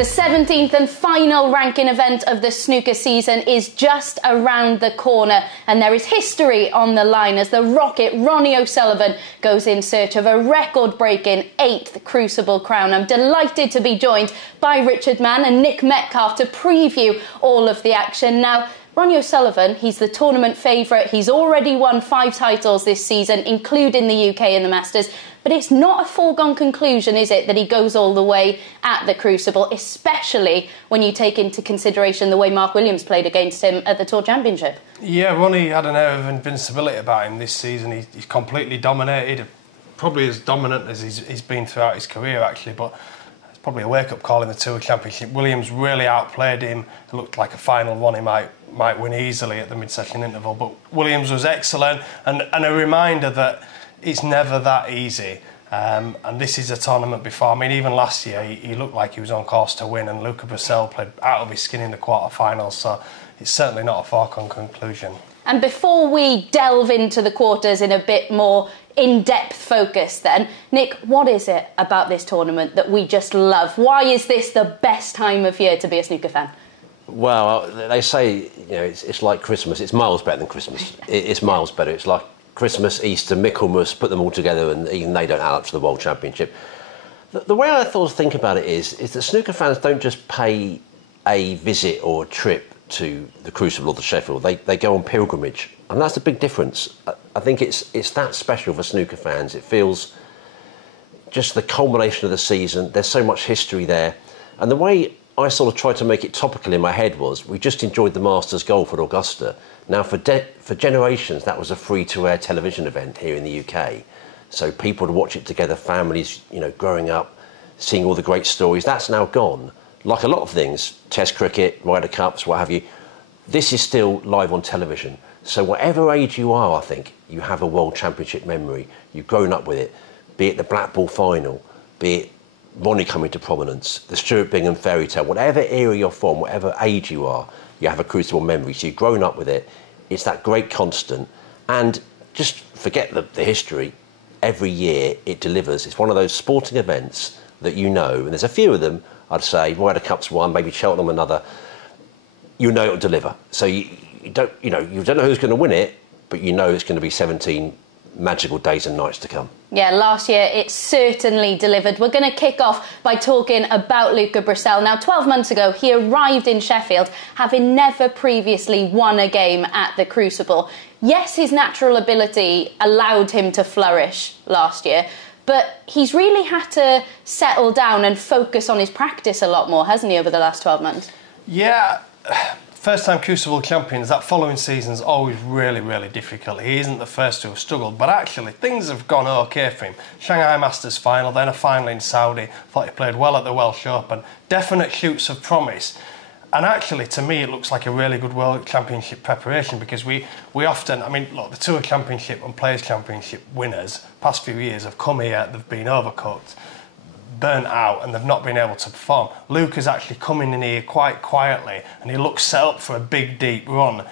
The 17th and final ranking event of the snooker season is just around the corner, and there is history on the line as the Rocket Ronnie O'Sullivan goes in search of a record-breaking 8th Crucible crown. I'm delighted to be joined by Richard Mann and Nick Metcalfe to preview all of the action. Now, Ronnie O'Sullivan, he's the tournament favourite. He's already won 5 titles this season, including the UK in the Masters. But it's not a foregone conclusion, is it, that he goes all the way at the Crucible, especially when you take into consideration the way Mark Williams played against him at the Tour Championship? Yeah, Ronnie had an air of invincibility about him this season. He's completely dominated, probably as dominant as he's been throughout his career, actually. But it's probably a wake-up call in the Tour Championship. Williams really outplayed him. It looked like a final Ronnie might win easily at the mid-session interval. But Williams was excellent, and a reminder that it's never that easy, and this is a tournament before. I mean, even last year he looked like he was on course to win, and Luca Brecel played out of his skin in the quarterfinals, so it's certainly not a foregone conclusion. And before we delve into the quarters in a bit more in-depth focus then, Nick, what is it about this tournament that we just love? Why is this the best time of year to be a snooker fan? Well, they say, it's like Christmas. It's miles better than Christmas. It's miles better. It's like Christmas, Easter, Michaelmas, put them all together, and even they don't add up to the World Championship. The way I thought to think about it is that snooker fans don't just pay a visit or a trip to the Crucible or the Sheffield. They go on pilgrimage, and that's a big difference. I think it's that special for snooker fans. It feels just the culmination of the season. There's so much history there, and the way I sort of tried to make it topical in my head was we just enjoyed the Masters golf at Augusta. Now, for generations, that was a free-to-air television event here in the UK. So people would watch it together, families, growing up, seeing all the great stories. That's now gone. Like a lot of things, Test cricket, Ryder Cups, what have you, this is still live on television. So whatever age you are, I think, you have a World Championship memory. You've grown up with it, be it the Black Ball final, be it Ronnie coming to prominence, the Stuart Bingham fairy tale, whatever era you're from, whatever age you are, you have a Crucible memory. So you've grown up with it. It's that great constant. And just forget the history. Every year it delivers. It's one of those sporting events that and there's a few of them, I'd say, Ryder Cup's one, maybe Cheltenham another, it'll deliver. So you don't know who's going to win it, but it's going to be 17 magical days and nights to come. Yeah, last year it certainly delivered. We're going to kick off by talking about Luca Brecel. Now, 12 months ago, he arrived in Sheffield, having never previously won a game at the Crucible. Yes, his natural ability allowed him to flourish last year, but he's really had to settle down and focus on his practice a lot more, hasn't he, over the last 12 months? Yeah. First-time Crucible champions, that following season's always really, really difficult. He isn't the first to have struggled, but actually things have gone okay for him. Shanghai Masters final, then a final in Saudi. Thought he played well at the Welsh Open. Definite shoots of promise. And actually, to me, it looks like a really good World Championship preparation, because we often, the Tour Championship and Players Championship winners, past few years, have come here, they've been overcooked, burnt out, and they've not been able to perform. Luca's actually coming in here quite quietly, and he looks set up for a big, deep run.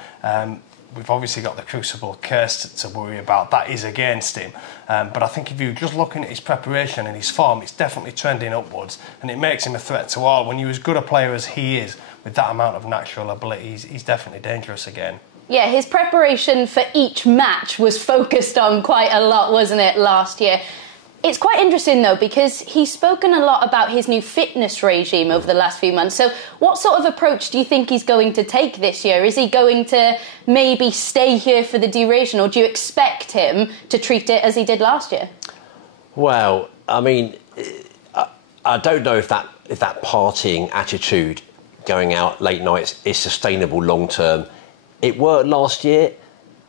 We've obviously got the Crucible curse to worry about. That is against him. But I think if you're just looking at his preparation and his form, it's definitely trending upwards, and it makes him a threat to all. When you're as good a player as he is, with that amount of natural ability, he's definitely dangerous again. Yeah, his preparation for each match was focused on quite a lot, wasn't it, last year? It's quite interesting, though, because he's spoken a lot about his new fitness regime over the last few months. So what sort of approach do you think he's going to take this year? Is he going to maybe stay here for the duration, or do you expect him to treat it as he did last year? Well, I don't know if that partying attitude, going out late nights, is sustainable long-term. It worked last year.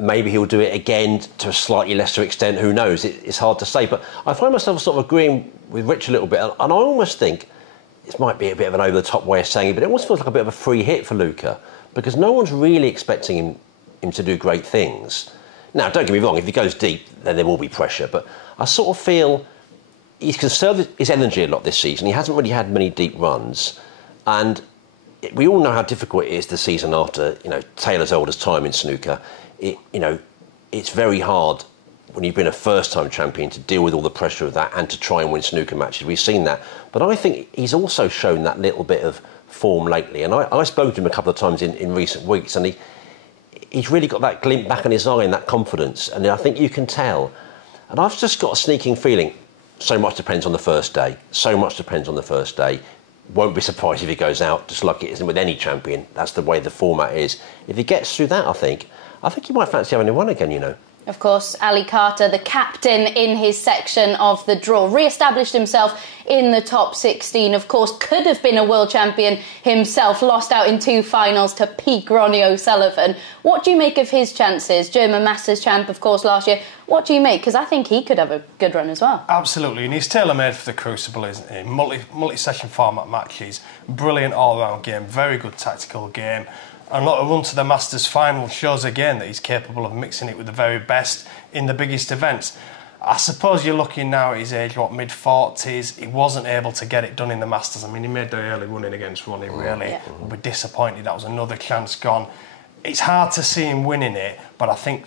Maybe he'll do it again to a slightly lesser extent. Who knows? It's hard to say. But I find myself sort of agreeing with Rich a little bit. And I almost think this might be a bit of an over-the-top way of saying it, but it almost feels like a bit of a free hit for Luca, because no one's really expecting him to do great things. Now, don't get me wrong. If he goes deep, then there will be pressure. But I sort of feel he's conserved his energy a lot this season. He hasn't really had many deep runs. And we all know how difficult it is the season after, tale as old as time in snooker. It's very hard when you've been a first-time champion, to deal with all the pressure of that and to try and win snooker matches. We've seen that. But I think he's also shown that little bit of form lately. And I spoke to him a couple of times in recent weeks, and he's really got that glint back in his eye and that confidence. And I think you can tell. And I've just got a sneaking feeling so much depends on the first day. So much depends on the first day. Won't be surprised if he goes out, just like it isn't with any champion. That's the way the format is. If he gets through that, I think he might fancy having won again, you know. Of course, Ali Carter, the captain in his section of the draw, re-established himself in the top 16. Of course, could have been a world champion himself, lost out in 2 finals to peak Ronnie O'Sullivan. What do you make of his chances? German Masters champ, of course, last year. What do you make? Because I think he could have a good run as well. Absolutely, and he's tailor-made for the Crucible, isn't he? Multi-session format matches, brilliant all-round game, very good tactical game. And a run to the Masters final shows again that he's capable of mixing it with the very best in the biggest events. I suppose you're looking now at his age, mid-40s. He wasn't able to get it done in the Masters. I mean, he made the early run-in against Ronnie, really. Yeah. We'll be disappointed. That was another chance gone. It's hard to see him winning it, but I think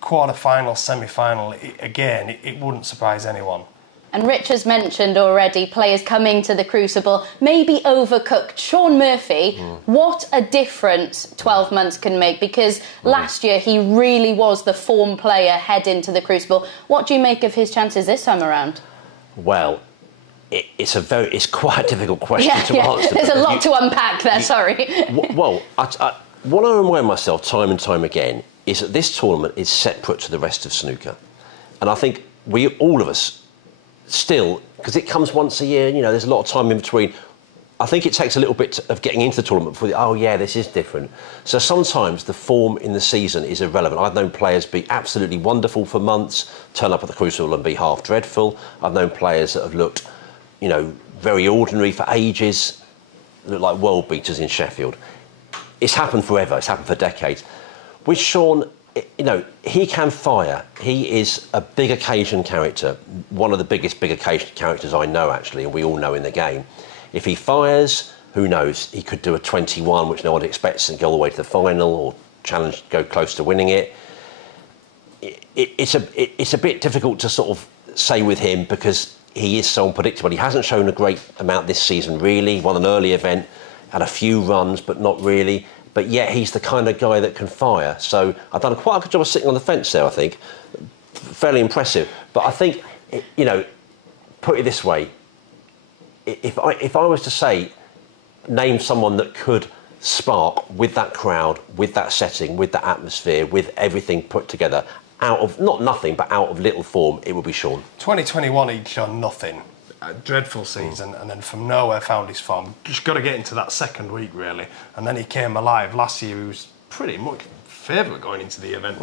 quarter-final, semi-final, again, it wouldn't surprise anyone. And Rich has mentioned already players coming to the Crucible, maybe overcooked. Shaun Murphy, what a difference 12 months can make, because last year he really was the form player heading to the Crucible. What do you make of his chances this time around? Well, it's quite a difficult question to answer. There's a lot to unpack there, sorry. Well, what I remind myself time and time again is that this tournament is separate to the rest of snooker. And I think all of us, still, because it comes once a year, you know, there's a lot of time in between. I think it takes a little bit of getting into the tournament before, this is different. So sometimes the form in the season is irrelevant. I've known players be absolutely wonderful for months, turn up at the Crucible and be half dreadful. I've known players that have looked, you know, very ordinary for ages, look like world beaters in Sheffield. It's happened forever. It's happened for decades. With Shaun, you know, he can fire. He is a big occasion character, one of the biggest big occasion characters I know, actually, and we all know in the game. If he fires, who knows? He could do a 21, which no one expects, and go all the way to the final, or challenge, go close to winning it. It's a bit difficult to sort of say with him because he is so unpredictable. He hasn't shown a great amount this season, really. He won an early event, had a few runs, but not really. But yet he's the kind of guy that can fire. So I've done quite a good job of sitting on the fence there, I think. Fairly impressive. But I think, you know, put it this way, if I was to say, name someone that could spark with that crowd, with that setting, with that atmosphere, with everything put together, out of, not nothing, but out of little form, it would be Shaun. 2021, he'd shown nothing. A dreadful season, and then from nowhere found his form. Just got to get into that second week, really, and then he came alive. Last year he was pretty much favourite going into the event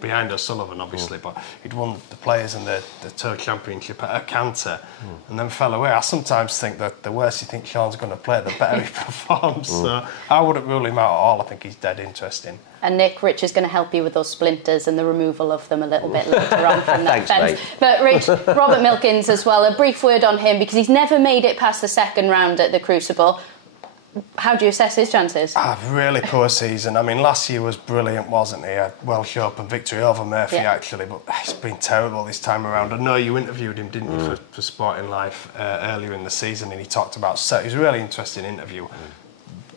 behind O'Sullivan, obviously, but he'd won the Players and the Tour Championship at a canter and then fell away. I sometimes think that the worse you think Shaun's going to play, the better he performs. So I wouldn't rule him out at all. I think he's dead interesting. And Nick, Rich is going to help you with those splinters and the removal of them a little bit later on from that Thanks, fence. mate. But Rich, Robert Milkins as well, a brief word on him because he's never made it past the second round at the Crucible. How do you assess his chances? Really poor season. I mean, last year was brilliant, wasn't he? A Welsh Open victory over Murphy, actually, but it's been terrible this time around. I know you interviewed him, didn't you, for Sporting Life earlier in the season, and he talked about it was a really interesting interview.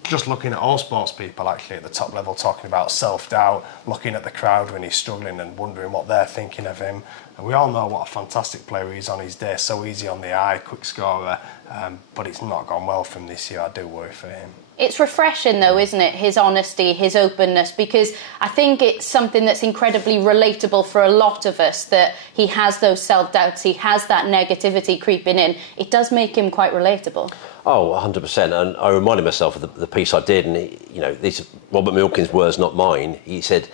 Just looking at all sports people, actually, at the top level, talking about self-doubt, looking at the crowd when he's struggling and wondering what they're thinking of him. And we all know what a fantastic player he is on his day, so easy on the eye, quick scorer, but it's not gone well for him this year. I do worry for him. It's refreshing, though, isn't it, his honesty, his openness, because I think it's something that's incredibly relatable for a lot of us, that he has those self-doubts, he has that negativity creeping in. It does make him quite relatable. Oh, 100%. And I reminded myself of the piece I did, and these Robert Milkins' words, not mine. He said,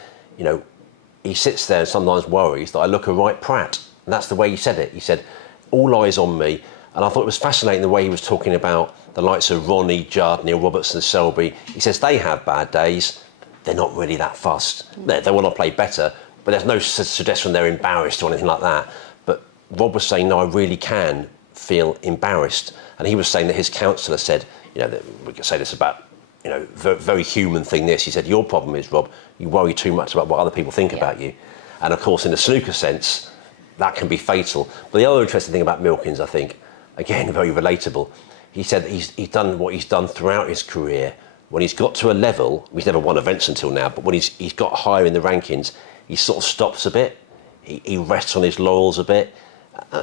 he sits there and sometimes worries that I look a right prat. And that's the way he said it. He said, all eyes on me. And I thought it was fascinating the way he was talking about the likes of Ronnie, Judd, Neil Robertson, Selby. He says they have bad days. They're not really that fussed. They want to play better, but there's no suggestion they're embarrassed or anything like that. But Rob was saying, no, I really can feel embarrassed. And he was saying that his counsellor said, that we could say this about, very human thing this. He said, your problem is, Rob, you worry too much about what other people think about you. And of course, in the snooker sense, that can be fatal. But the other interesting thing about Milkins, I think, again, very relatable, he said he's done what he's done throughout his career. When he's got to a level, he's never won events until now, but when he's got higher in the rankings, he sort of stops a bit. He rests on his laurels a bit.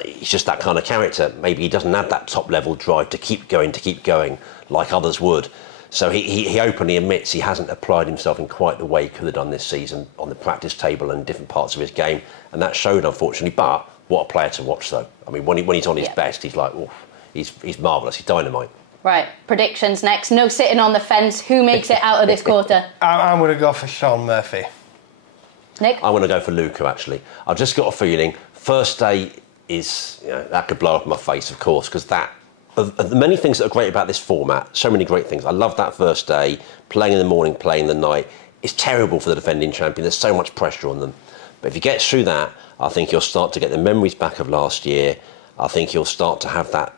He's just that kind of character. Maybe he doesn't have that top level drive to keep going like others would. So he openly admits he hasn't applied himself in quite the way he could have done this season on the practice table and different parts of his game. And that showed, unfortunately. But what a player to watch, though. I mean, when he's on his best, he's like, oh, he's marvellous. He's dynamite. Right, predictions next. No sitting on the fence. Who makes it out of this quarter? I'm going to go for Shaun Murphy. Nick? I'm going to go for Luca, actually. I've just got a feeling first day is, that could blow up in my face, of course, because of the many things that are great about this format, so many great things. I love that first day, playing in the morning, playing in the night. It's terrible for the defending champion. There's so much pressure on them. But if you get through that, I think you'll start to get the memories back of last year. I think you'll start to have that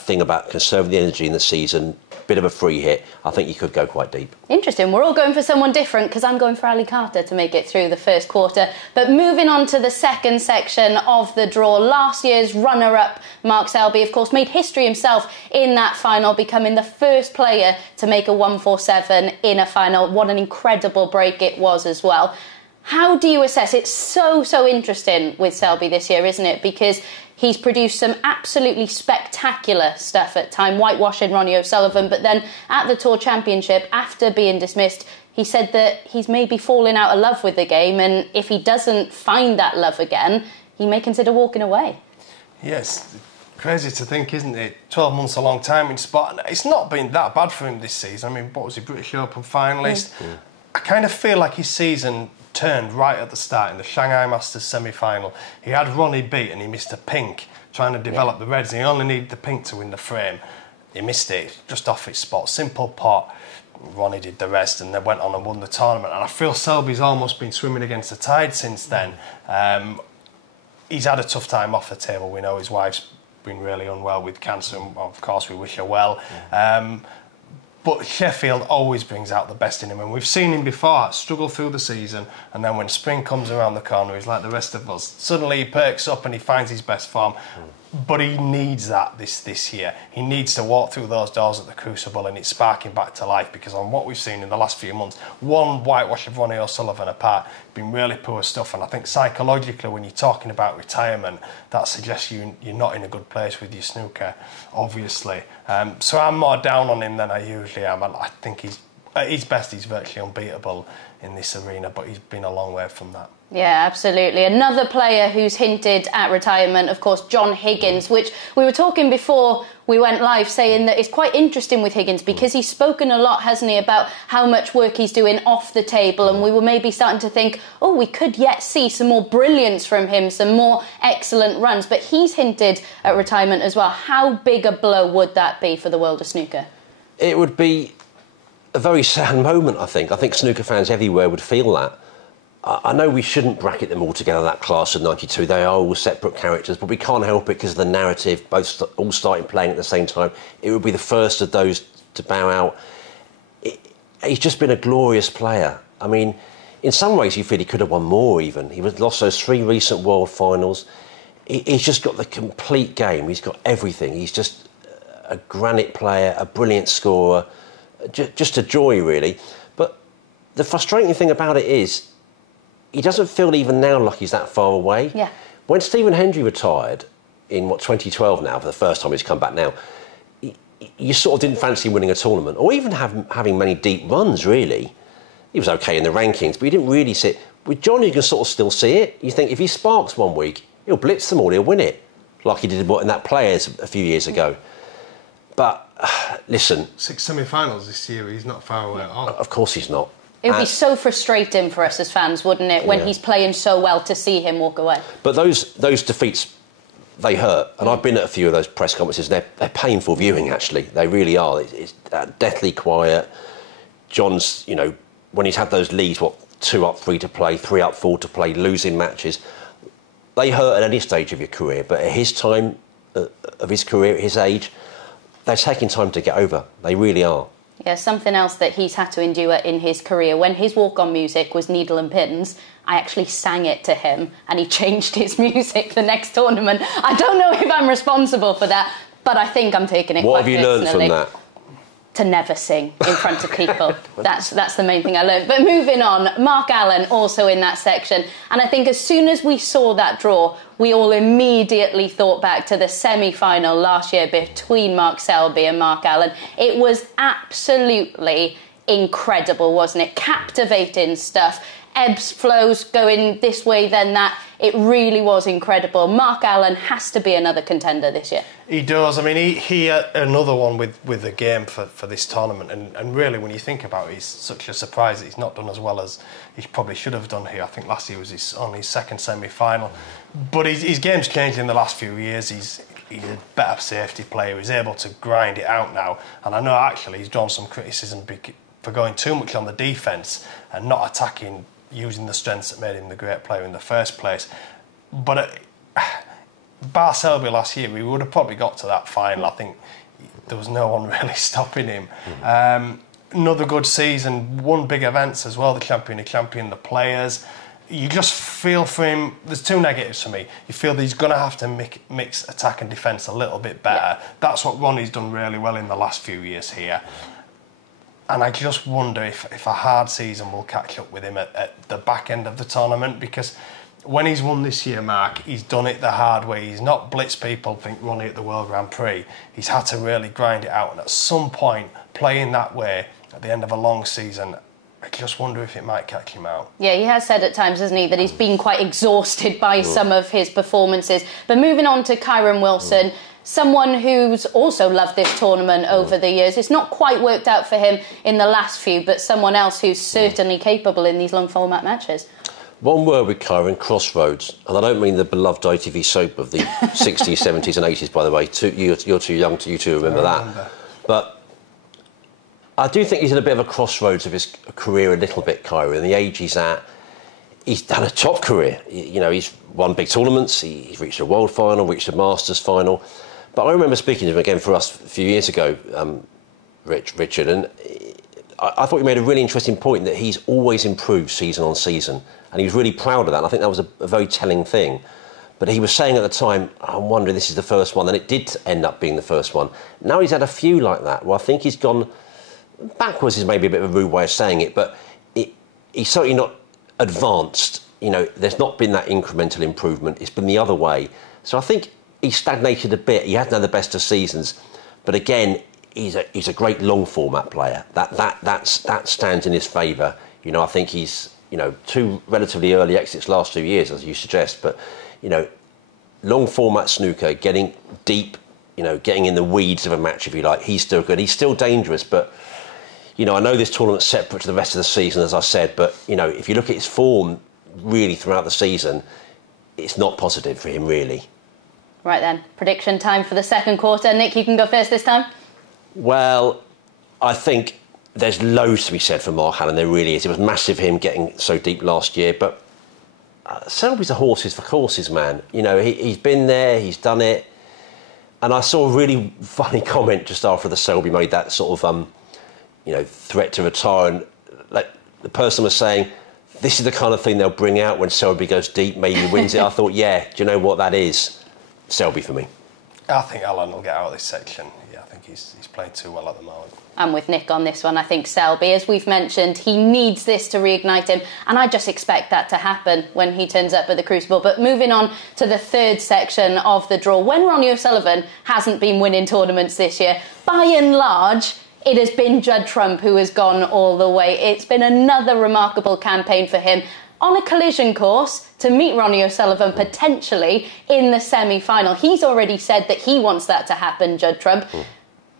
thing about conserving the energy in the season, bit of a free hit. I think you could go quite deep. Interesting. We're all going for someone different because I'm going for Ali Carter to make it through the first quarter. But moving on to the second section of the draw, last year's runner-up, Mark Selby, of course, made history himself in that final, becoming the first player to make a 147 in a final. What an incredible break it was as well. How do you assess? It's so interesting with Selby this year, isn't it? Because he's produced some absolutely spectacular stuff at time, whitewashing Ronnie O'Sullivan, but then at the Tour Championship, after being dismissed, he said that he's maybe fallen out of love with the game, and if he doesn't find that love again, he may consider walking away. Yes, crazy to think, isn't it? 12 months, a long time in sport. It's not been that bad for him this season. I mean, what was he, British Open finalist? I kind of feel like his season turned right at the start in the Shanghai Masters semi-final. He had Ronnie beat and he missed a pink trying to develop the reds, and he only needed the pink to win the frame. He missed it just off its spot. Simple pot. Ronnie did the rest and then went on and won the tournament. And I feel Selby's almost been swimming against the tide since then. He's had a tough time off the table. We know his wife's been really unwell with cancer, and of course we wish her well. But Sheffield always brings out the best in him, and we've seen him before struggle through the season, and then when spring comes around the corner, he's like the rest of us. Suddenly he perks up and he finds his best form. But he needs that this year. He needs to walk through those doors at the Crucible, and it's sparking back to life, because on what we've seen in the last few months, one whitewash of Ronnie O'Sullivan apart, been really poor stuff. And I think psychologically, when you're talking about retirement, that suggests you're not in a good place with your snooker, obviously. So I'm more down on him than I usually am. I think at his best, he's virtually unbeatable in this arena, but he's been a long way from that. Yeah, absolutely. Another player who's hinted at retirement, of course, John Higgins, which we were talking before we went live, saying that it's quite interesting with Higgins because he's spoken a lot, hasn't he, about how much work he's doing off the table, and we were maybe starting to think, oh, we could yet see some more brilliance from him, some more excellent runs, but he's hinted at retirement as well. How big a blow would that be for the world of snooker? It would be a very sad moment, I think. I think snooker fans everywhere would feel that. I know we shouldn't bracket them all together, that class of 92. They are all separate characters, but we can't help it because of the narrative, both all starting playing at the same time. It would be the first of those to bow out. He's just been a glorious player. I mean, in some ways you feel he could have won more even. He lost those 3 recent World Finals. He's just got the complete game. He's got everything. He's just a granite player, a brilliant scorer, just a joy, really. But the frustrating thing about it is, he doesn't feel even now like he's that far away. Yeah. When Stephen Hendry retired in, 2012 now, for the first time he's come back now, you sort of didn't fancy winning a tournament, or even having many deep runs, really. He was OK in the rankings, but he didn't really see it. With John, you can sort of still see it. You think if he sparks one week, he'll blitz them all, he'll win it, like he did in that Players a few years ago. But, listen... 6 semi-finals this year, he's not far away at all. Of course he's not. It would be so frustrating for us as fans, wouldn't it, when he's playing so well, to see him walk away. But those defeats, they hurt. And I've been at a few of those press conferences. They're painful viewing, actually. They really are. It's deathly quiet. John's, when he's had those leads, 2 up, 3 to play, 3 up, 4 to play, losing matches, they hurt at any stage of your career. But at his time of his career, at his age, they're taking time to get over. They really are. Yeah, something else that he's had to endure in his career. When his walk-on music was Needle and Pins, I actually sang it to him and he changed his music the next tournament. I don't know if I'm responsible for that, but I think I'm taking it quite personally. What have you learned from that? To never sing in front of people. That's the main thing I learned. But moving on, Mark Allen also in that section. And I think as soon as we saw that draw, we all immediately thought back to the semi-final last year between Mark Selby and Mark Allen. It was absolutely incredible, wasn't it? Captivating stuff. Ebbs, flows, going this way, then that. It really was incredible. Mark Allen has to be another contender this year. He does. I mean, he had another one with the game for this tournament. And really, when you think about it, it's such a surprise that he's not done as well as he probably should have done here. I think last year was only his second semi-final. But his game's changed in the last few years. He's a better safety player. He's able to grind it out now. And I know, actually, he's drawn some criticism for going too much on the defence and not attacking, using the strengths that made him the great player in the first place. But bar Selby last year, we would have probably got to that final. I think there was no one really stopping him. Another good season, won big events as well, the champion, the players. You just feel for him, there's two negatives for me. You feel that he's going to have to mix attack and defence a little bit better. Yeah. That's what Ronnie's done really well in the last few years here. And I just wonder if a hard season will catch up with him at the back end of the tournament, because when he's won this year, Mark, he's done it the hard way. He's not blitzed people, think Ronnie at the World Grand Prix. He's had to really grind it out. And at some point, playing that way at the end of a long season, I just wonder if it might catch him out. Yeah, he has said at times, hasn't he, that he's been quite exhausted by some of his performances. But moving on to Kyron Wilson, someone who's also loved this tournament over the years. It's not quite worked out for him in the last few, but someone else who's certainly capable in these long format matches. One word with Kyron, crossroads. And I don't mean the beloved ITV soap of the 60s, 70s and 80s, by the way. You're too young to remember that. But I do think he's at a bit of a crossroads of his career a little bit, Kyron. The age he's at, he's done a top career. He's won big tournaments. He's reached a world final, reached a Masters final. But I remember speaking to him again for us a few years ago, Richard, and I thought he made a really interesting point that he's always improved season on season, and he was really proud of that. And I think that was a very telling thing. But he was saying at the time, I'm wondering, this is the first one, and it did end up being the first one. Now he's had a few like that, where I think he's gone backwards is maybe a bit of a rude way of saying it, but he's certainly not advanced. There's not been that incremental improvement. It's been the other way. So I think he stagnated a bit. He hasn't had the best of seasons, but again, he's a great long format player. That stands in his favour. I think he's two relatively early exits last 2 years, as you suggest. But long format snooker, getting deep, getting in the weeds of a match, if you like. He's still good. He's still dangerous, but I know this tournament's separate to the rest of the season, as I said. But if you look at his form really throughout the season, it's not positive for him, really. Right then, prediction time for the second quarter. Nick, you can go first this time. Well, I think there's loads to be said for Mark Allen. There really is. It was massive him getting so deep last year. But Selby's a horses for courses, man. He's been there, he's done it. And I saw a really funny comment just after the Selby made that sort of, threat to retire. And the person was saying, this is the kind of thing they'll bring out when Selby goes deep, maybe wins it. I thought, yeah, do you know what that is? Selby for me. I think Allen will get out of this section. Yeah, I think he's playing too well at the moment. I'm with Nick on this one. I think Selby, as we've mentioned, he needs this to reignite him, and I just expect that to happen when he turns up at the Crucible. But moving on to the third section of the draw, when Ronnie O'Sullivan hasn't been winning tournaments this year, by and large, it has been Judd Trump who has gone all the way. It's been another remarkable campaign for him, on a collision course to meet Ronnie O'Sullivan potentially in the semi-final. He's already said that he wants that to happen, Judd Trump.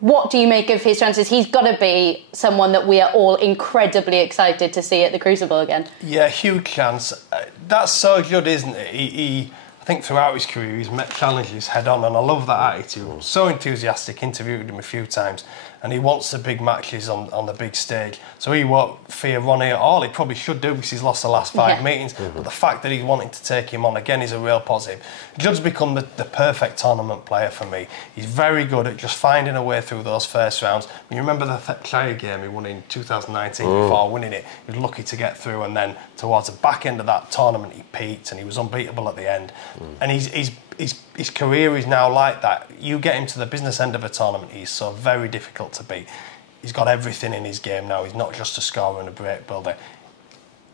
What do you make of his chances? He's got to be someone that we are all incredibly excited to see at the Crucible again. Yeah, huge chance. That's so good, isn't it? He I think throughout his career he's met challenges head on, and I love that attitude. So enthusiastic, interviewed him a few times, and he wants the big matches on the big stage. So he won't fear Ronnie at all. He probably should do because he's lost the last 5 meetings. But the fact that he's wanting to take him on again is a real positive. Judd's become the perfect tournament player for me. He's very good at just finding a way through those first rounds. You remember the Shire game he won in 2019 before winning it? He was lucky to get through, and then towards the back end of that tournament he peaked and he was unbeatable at the end. And his career is now like that. You get him to the business end of a tournament, he's so very difficult to beat. He's got everything in his game now. He's not just a scorer and a break builder.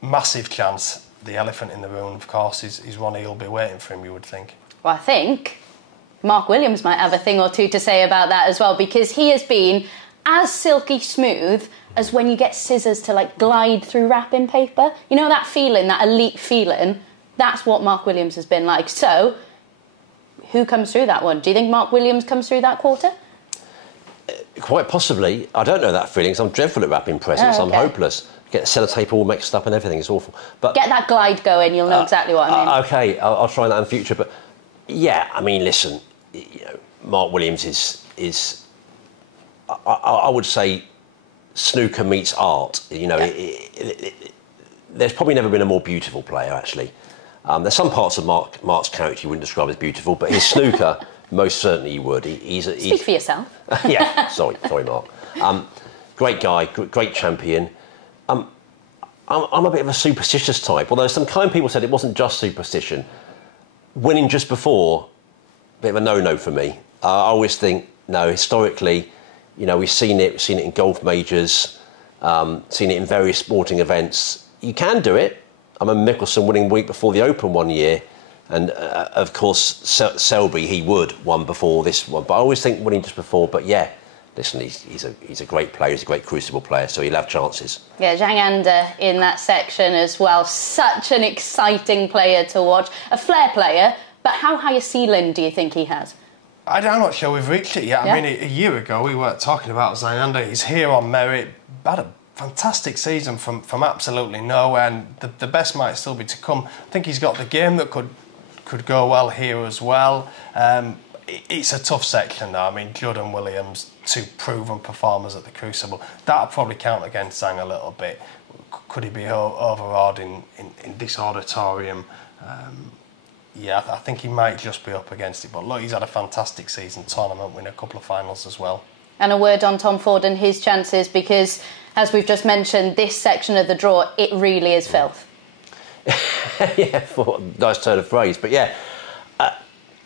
Massive chance. The elephant in the room, of course, is Ronnie. He'll be waiting for him, you would think. Well, I think Mark Williams might have a thing or two to say about that as well, because he has been as silky smooth as when you get scissors to like glide through wrapping paper. You know that feeling, that elite feeling? That's what Mark Williams has been like. So, who comes through that one? Do you think Mark Williams comes through that quarter? Quite possibly. I don't know that feeling because I'm dreadful at wrapping presents. Oh, okay. I'm hopeless. Get the sellotape all mixed up and everything. It's awful. But get that glide going. You'll know exactly what I mean. Okay, I'll try that in the future. But yeah, I mean, listen. You know, Mark Williams is I would say snooker meets art. You know, there's probably never been a more beautiful player, actually. There's some parts of Mark's character you wouldn't describe as beautiful, but his snooker, most certainly you would. Speak for yourself. Yeah, sorry, Mark. Great guy, great champion. I'm a bit of a superstitious type, although some kind people said it wasn't just superstition. Winning just before, a bit of a no-no for me. I always think, no, historically, you know, we've seen it in golf majors, seen it in various sporting events. You can do it. I remember Mickelson winning week before the Open one year, and of course Selby, he won before this one. But I always think winning just before. But yeah, listen, he's a great player. He's a great Crucible player, so he'll have chances. Yeah, Zhang Anda in that section as well. Such an exciting player to watch. A flair player, but how high a ceiling do you think he has? I'm not sure we've reached it yet. Yeah. I mean, a year ago we weren't talking about Zhang Anda. He's here on merit. Had a fantastic season from absolutely nowhere, and the best might still be to come. I think he's got the game that could go well here as well. It's a tough section now. I mean, Judd and Williams, two proven performers at the Crucible. That'll probably count against Zhang a little bit. Could he be overawed in this auditorium? Yeah, I think he might just be up against it. But look, he's had a fantastic season, tournament win, a couple of finals as well. And a word on Tom Ford and his chances, because, as we've just mentioned, this section of the draw, it really is filth. Yeah, nice turn of phrase. But yeah,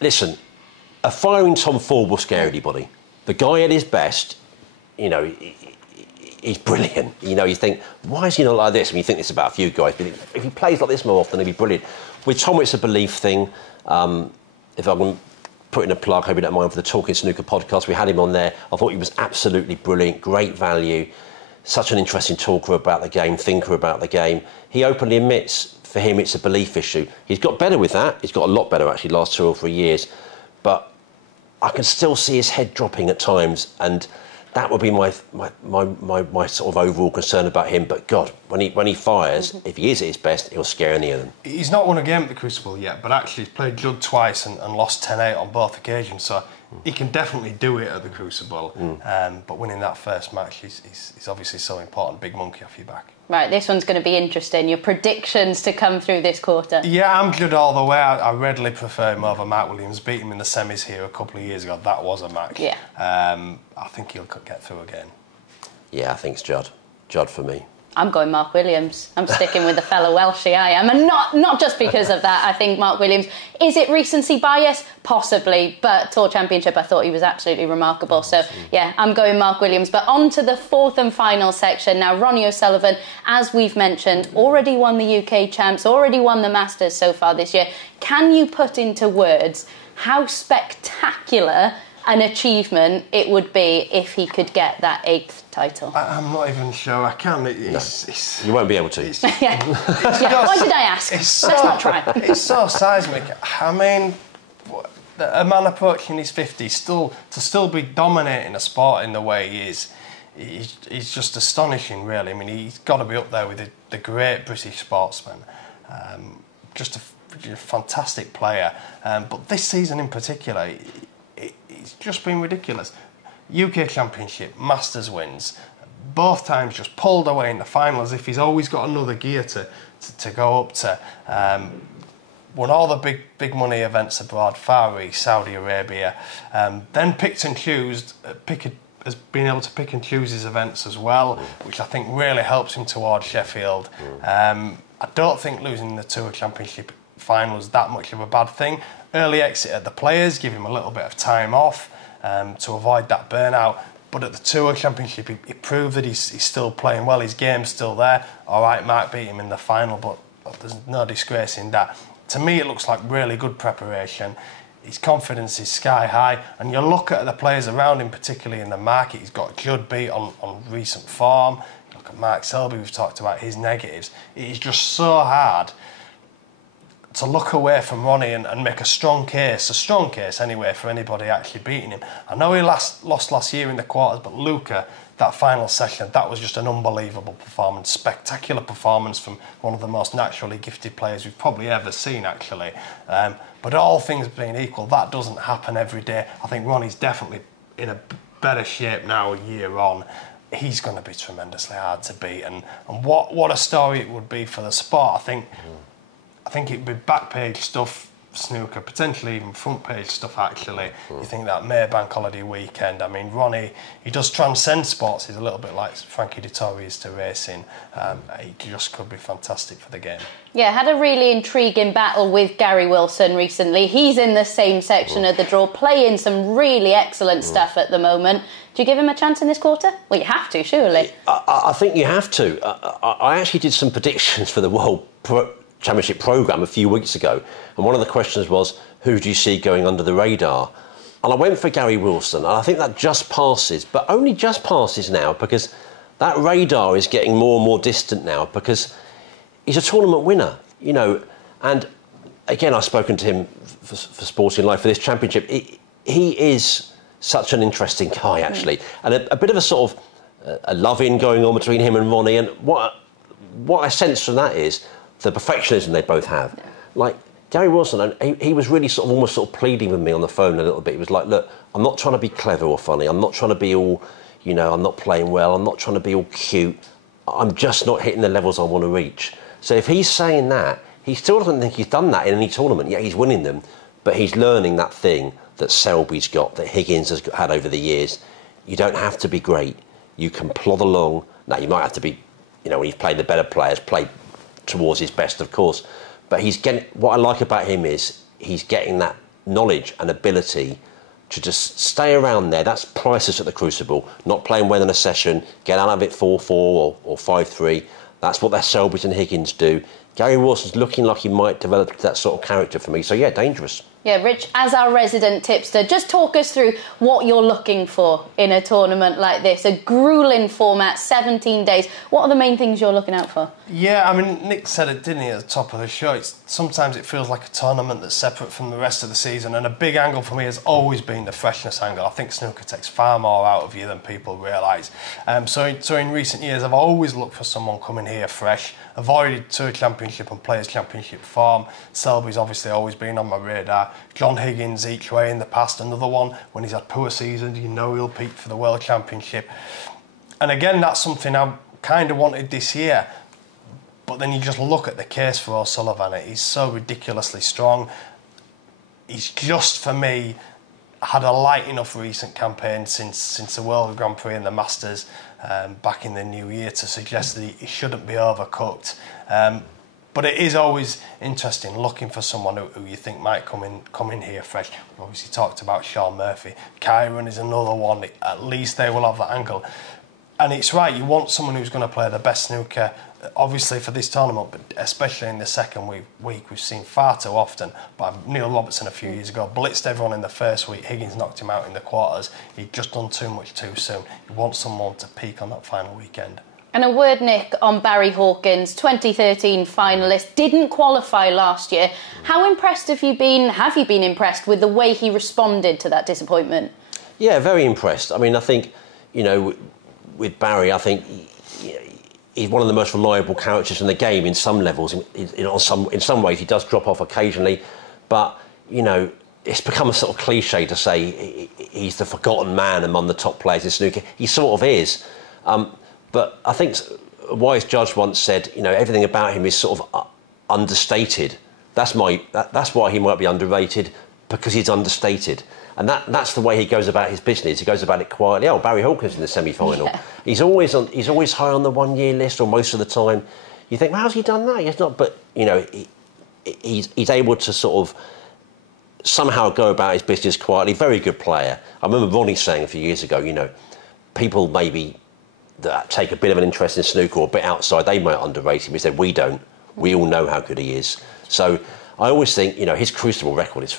listen, a firing Tom Ford will scare anybody. The guy at his best, you know, he's brilliant. You know, you think, why is he not like this? I mean, you think this about a few guys, but if he plays like this more often, he'll be brilliant. With Tom, it's a belief thing. If I can put in a plug, hope you don't mind, for the Talking Snooker podcast, we had him on there. I thought he was absolutely brilliant, great value, such an interesting talker about the game, thinker about the game. He openly admits, for him, it's a belief issue. He's got better with that. He's got a lot better, actually, last 2 or 3 years. But I can still see his head dropping at times, and that would be my sort of overall concern about him. But God, when he fires, if he is at his best, he'll scare any of them. He's not won a game at the Crucible yet, but actually he's played Judd twice and lost 10-8 on both occasions, so he can definitely do it at the Crucible. But winning that first match is obviously so important. Big monkey off your back. Right, this one's going to be interesting. Your predictions to come through this quarter. Yeah, I'm Judd all the way. I readily prefer him over Mark Williams. Beat him in the semis here a couple of years ago. That was a match. Yeah. I think he'll get through again. Yeah, I think it's Judd. Judd for me. I'm going Mark Williams. I'm sticking with the fellow Welshie I am. And not just because of that. I think Mark Williams, is it recency bias? Possibly. But Tour Championship, I thought he was absolutely remarkable. So, yeah, I'm going Mark Williams. But on to the fourth and final section. Now, Ronnie O'Sullivan, as we've mentioned, already won the UK Champs, already won the Masters so far this year. Can you put into words how spectacular an achievement it would be if he could get that 8th title? I'm not even sure I can. You won't be able to. Yeah. Why did I ask? Let's not try. It's so seismic. I mean, a man approaching his 50s to still be dominating a sport in the way he is, he's just astonishing, really. I mean, he's got to be up there with the great British sportsmen. Just a Richard's a fantastic player. But this season in particular, it's just been ridiculous. UK Championship, Masters wins, both times just pulled away in the final as if he's always got another gear to go up to. Won all the big money events abroad, Far East, Saudi Arabia, then picked and chose, has been able to pick and choose his events as well, which I think really helps him towards Sheffield. I don't think losing the Tour Championship final was that much of a bad thing. Early exit at the Players, give him a little bit of time off to avoid that burnout. But at the Tour Championship, he proved that he's still playing well, his game's still there. All right, Mark beat him in the final, but there's no disgrace in that. To me, it looks like really good preparation. His confidence is sky high, and you look at the players around him, particularly in the market. He's got Judd beat on recent form. You look at Mark Selby, we've talked about his negatives. It is just so hard to look away from Ronnie and make a strong case anyway, for anybody actually beating him. I know he lost last year in the quarters, but Luca, that final session, that was just an unbelievable performance, spectacular performance from one of the most naturally gifted players we've probably ever seen, actually. But all things being equal, that doesn't happen every day. I think Ronnie's definitely in a better shape now a year on. He's going to be tremendously hard to beat, and what a story it would be for the sport. I think it'd be back page stuff, snooker, potentially even front page stuff, actually. You think that May Bank Holiday weekend, I mean, Ronnie, he does transcend sports. He's a little bit like Frankie Dettori is to racing. He just could be fantastic for the game. Yeah, had a really intriguing battle with Gary Wilson recently. He's in the same section of the draw, playing some really excellent stuff at the moment. Do you give him a chance in this quarter? Well, you have to, surely. I think you have to. I actually did some predictions for the World Championship programme a few weeks ago, and one of the questions was, who do you see going under the radar? And I went for Gary Wilson, and I think that just passes, but only just passes now, because that radar is getting more and more distant now, because he's a tournament winner, you know. And again, I've spoken to him for Sporting Life for this championship. He is such an interesting guy, actually, and a bit of a sort of a love-in going on between him and Ronnie. And what I sense from that is the perfectionism they both have. Like Gary Wilson, he was really almost pleading with me on the phone a little bit. He was like, look, I'm not trying to be clever or funny. I'm not trying to be all, you know, I'm not playing well. I'm not trying to be all cute. I'm just not hitting the levels I want to reach. So if he's saying that, he still doesn't think he's done that in any tournament. Yeah, he's winning them, but he's learning that thing that Selby's got, that Higgins has had over the years. You don't have to be great. You can plod along. Now, you might have to be, you know, when he's playing the better players, play towards his best, of course. But he's getting, what I like about him is he's getting that knowledge and ability to just stay around there. That's priceless at the Crucible. Not playing well in a session, get out of it 4-4 or 5-3. That's what their Selbys and Higgins do. Gary Wilson's looking like he might develop that sort of character for me. So, yeah, dangerous. Yeah, Rich, as our resident tipster, just talk us through what you're looking for in a tournament like this. A gruelling format, 17 days. What are the main things you're looking out for? Yeah, I mean, Nick said it, didn't he, at the top of the show. Sometimes it feels like a tournament that's separate from the rest of the season, and a big angle for me has always been the freshness angle. I think snooker takes far more out of you than people realise. So in recent years, I've always looked for someone coming here fresh, avoided Tour Championship and Players Championship form. Selby's obviously always been on my radar. John Higgins each way in the past, another one when he's had poor seasons, you know he'll peak for the World Championship. And again, that's something I kind of wanted this year. But then you just look at the case for O'Sullivan. He's so ridiculously strong. He's just, for me, had a light enough recent campaign since the World Grand Prix and the Masters back in the new year to suggest that he shouldn't be overcooked. But it is always interesting looking for someone who you think might come in here fresh. We've obviously talked about Shaun Murphy. Kyron is another one. At least they will have that angle. And it's right, you want someone who's going to play the best snooker, obviously for this tournament, but especially in the second week we've seen far too often. But Neil Robertson a few years ago blitzed everyone in the first week. Higgins knocked him out in the quarters. He'd just done too much too soon. You want someone to peak on that final weekend. And a word, Nick, on Barry Hawkins, 2013 finalist, didn't qualify last year. How impressed have you been impressed with the way he responded to that disappointment? Yeah, very impressed. I mean, I think, you know, with Barry, I think he's one of the most reliable characters in the game in some levels. In some ways, he does drop off occasionally, but you know, it's become a sort of cliche to say he's the forgotten man among the top players in snooker. He sort of is, but I think a wise judge once said, you know, everything about him is sort of understated. That's why he might be underrated, because he's understated. And that's the way he goes about his business. He goes about it quietly. Oh, Barry Hawkins in the semi-final. Yeah. He's always high on the 1 year list, or most of the time. You think, well, how's he done that? He's not, but you know, he's able to sort of somehow go about his business quietly. Very good player. I remember Ronnie saying a few years ago, you know, people maybe that take a bit of an interest in snooker or a bit outside, they might underrate him. He said, we don't. We all know how good he is. So I always think, you know, his Crucible record is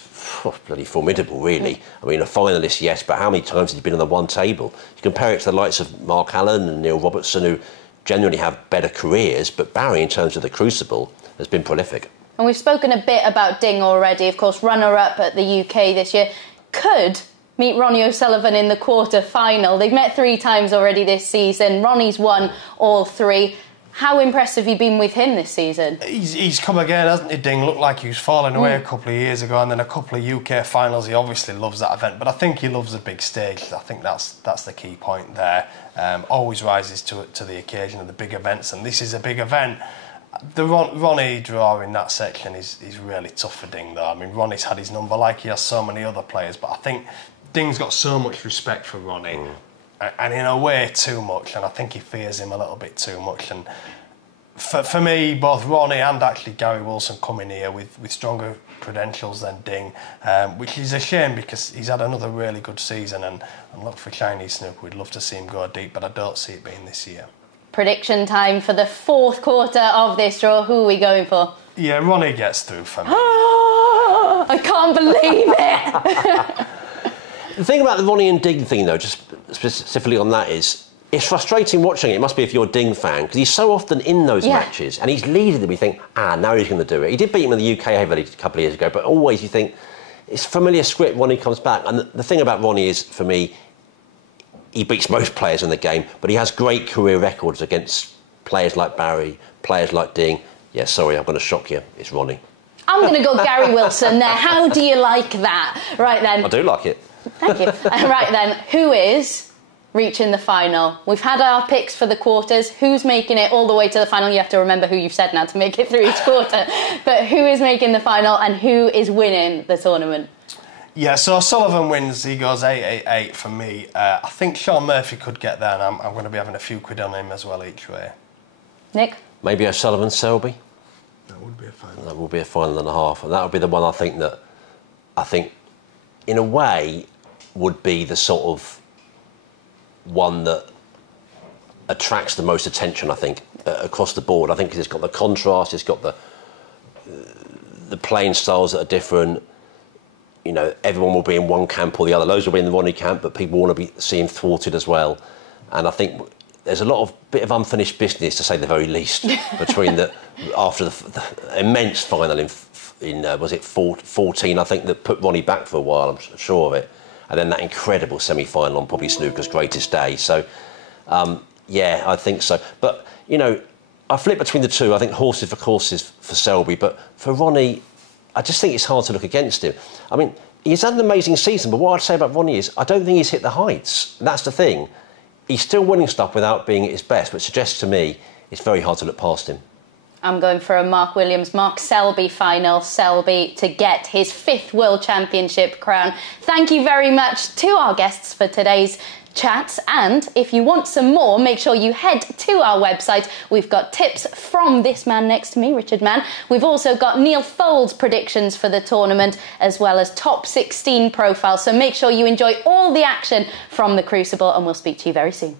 bloody formidable, really. I mean, a finalist, yes, but how many times has he been on the one table? You compare it to the likes of Mark Allen and Neil Robertson, who generally have better careers, but Barry, in terms of the Crucible, has been prolific. And we've spoken a bit about Ding already, of course, runner-up at the UK this year. Could meet Ronnie O'Sullivan in the quarter-final. They've met 3 times already this season. Ronnie's won all 3. How impressed have you been with him this season? He's come again, hasn't he, Ding? Looked like he was falling away a couple of years ago, and then a couple of UK finals. He obviously loves that event, but I think he loves the big stage. I think that's the key point there. Always rises to the occasion of the big events, and this is a big event. The Ronnie draw in that section is really tough for Ding, though. I mean, Ronnie's had his number like he has so many other players, but I think Ding's got so much respect for Ronnie. And in a way too much, and I think he fears him a little bit too much. And for me, both Ronnie and actually Gary Wilson come in here with stronger credentials than Ding, which is a shame because he's had another really good season, and look, for Chinese snooker, we'd love to see him go deep, but I don't see it being this year. Prediction time for the 4th quarter of this draw. Who are we going for? Yeah, Ronnie gets through for me. I can't believe it! The thing about the Ronnie and Ding thing, though, just specifically on that, is it's frustrating watching it. It must be if you're a Ding fan, because he's so often in those matches and he's leading them. You think, now he's going to do it. He did beat him in the UK heavily a couple of years ago, but always you think it's familiar script when he comes back. And the thing about Ronnie is, for me, he beats most players in the game, but he has great career records against players like Barry, players like Ding. Yeah, sorry, I'm going to shock you. It's Ronnie. I'm going to go Gary Wilson there. How do you like that? Right then. I do like it. Thank you. Right then, who is reaching the final? We've had our picks for the quarters. Who's making it all the way to the final? You have to remember who you've said now to make it through each quarter. But who is making the final and who is winning the tournament? Yeah, so Sullivan wins. He goes 8-8-8 for me. I think Shaun Murphy could get there, and I'm going to be having a few quid on him as well each way. Nick? Maybe O'Sullivan, Selby. That would be a final. That would be a final and a half, and that would be the one I think, in a way, would be the sort of one that attracts the most attention, I think, across the board. I think it's got the contrast, it's got the playing styles that are different. You know, everyone will be in one camp or the other. Those will be in the Ronnie camp, but people want to be seeing thwarted as well. And I think there's a lot of bit of unfinished business, to say the very least, between after the immense final in was it 14? I think that put Ronnie back for a while. I'm sure of it. And then that incredible semi-final on probably snooker's greatest day. So, yeah, I think so. But, you know, I flip between the two. I think horses for courses for Selby. But for Ronnie, I just think it's hard to look against him. I mean, he's had an amazing season, but what I'd say about Ronnie is I don't think he's hit the heights. That's the thing. He's still winning stuff without being at his best, which suggests to me it's very hard to look past him. I'm going for a Mark Williams-Mark Selby final. Selby to get his 5th World Championship crown. Thank you very much to our guests for today's chats, and if you want some more, make sure you head to our website. We've got tips from this man next to me, Richard Mann. We've also got Neil Fold's predictions for the tournament, as well as top 16 profiles. So make sure you enjoy all the action from the Crucible, and we'll speak to you very soon.